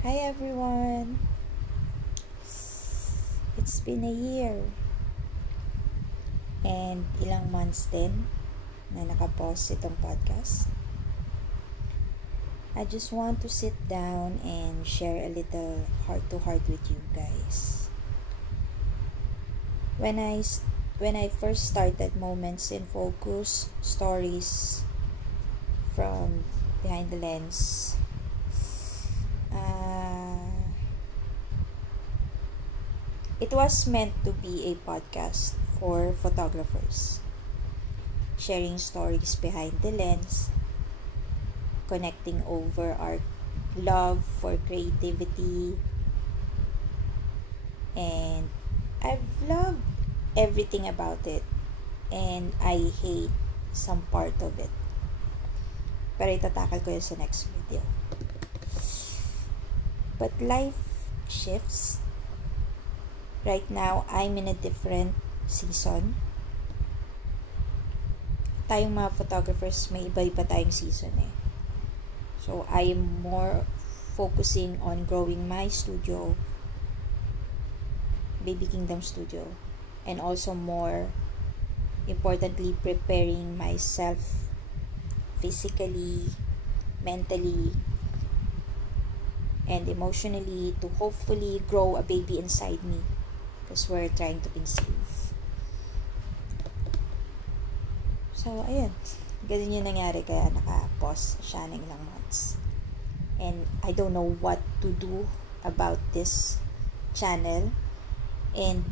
Hi everyone! It's been a year and ilang months din na nakapost itong podcast. I just want to sit down and share a little heart-to-heart with you guys. When I first started Moments in Focus stories from behind the lens, it was meant to be a podcast for photographers, sharing stories behind the lens, connecting over our love for creativity, and I've loved everything about it, and I hate some part of it. Pero itatakal ko yun sa next video. But life shifts. Right now, I'm in a different season. Tayong mga photographers, may iba-iba tayong season eh. So, I am more focusing on growing my studio, Baby Kingdom Studio, and also more importantly, preparing myself physically, mentally, and emotionally to hopefully grow a baby inside me. Because we're trying to conceive. So, ayun. Ganun yung nangyari kaya naka-pause siya ng ilang months. And I don't know what to do about this channel. And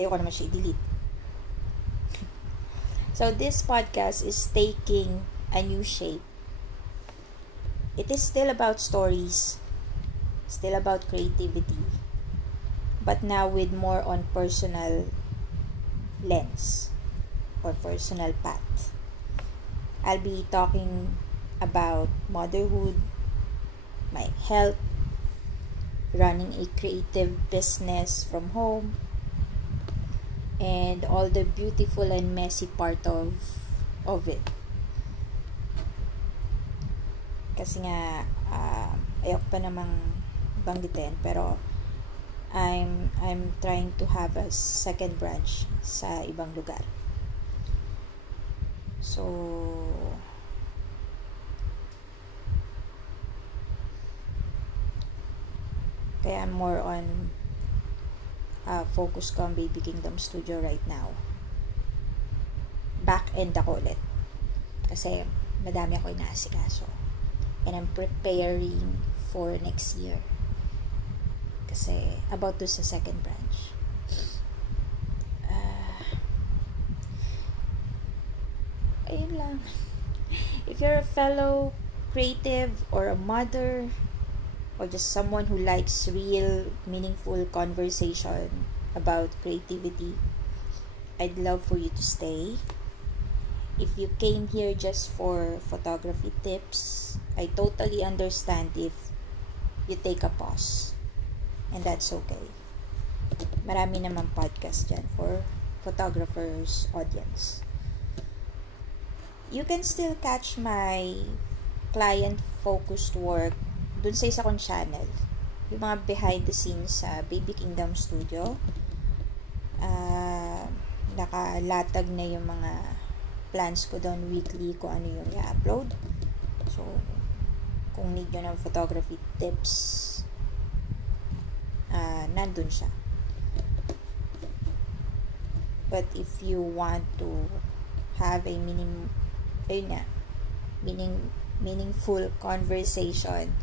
ayoko naman siya i-delete. So, this podcast is taking a new shape. It is still about stories, still about creativity, but now with more on personal lens or personal path. I'll be talking about motherhood, my health, running a creative business from home, and all the beautiful and messy part of it. Kasi nga, ayok pa namang banggitin, pero I'm trying to have a second branch sa ibang lugar. So, kaya more on focus ko ang Baby Kingdom Studio right now. Back end ako ulit. Kasi madami ako inaasikaso. And I'm preparing for next year. Kasi about to sa second branch. Ayun lang. If you're a fellow creative or a mother or just someone who likes real, meaningful conversation about creativity, I'd love for you to stay. If you came here just for photography tips, I totally understand if you take a pause. And that's okay. Marami namang podcast dyan for photographers audience. You can still catch my client-focused work dun sa isa kong channel. Yung mga behind the scenes sa Baby Kingdom Studio. Nakalatag na yung mga plans ko doon weekly kung ano yung i-upload. So, kung need nyo ng photography tips, nandun siya. But if you want to have a meaningful conversation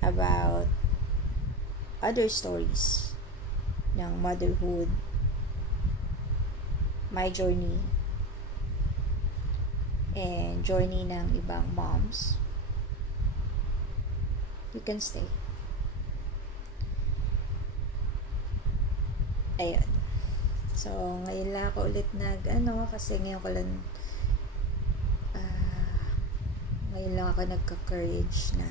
about other stories ng motherhood, my journey, and journey ng ibang moms, you can stay. Ayun. So, ngayon lang ako ulit kasi ngayon lang ako nagka-courage na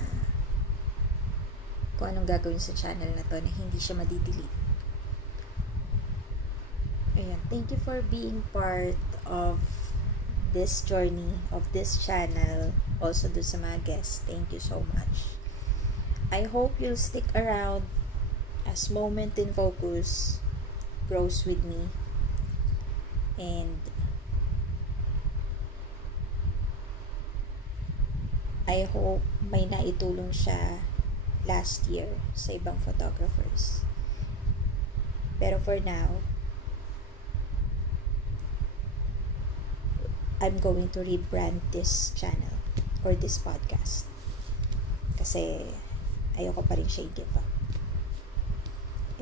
kung anong gagawin sa channel na to na hindi siya madidelete. Ayan. Thank you for being part of this journey of this channel, also do sa mga guests. Thank you so much. I hope you'll stick around as Moment in Focus grows with me. And I hope may naitulong siya last year sa ibang photographers. Pero for now, I'm going to rebrand this channel or this podcast. Kasi ayoko pa rin siya i-give up.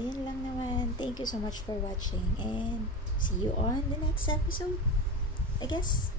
Ayan lang naman. Thank you so much for watching and see you on the next episode, I guess.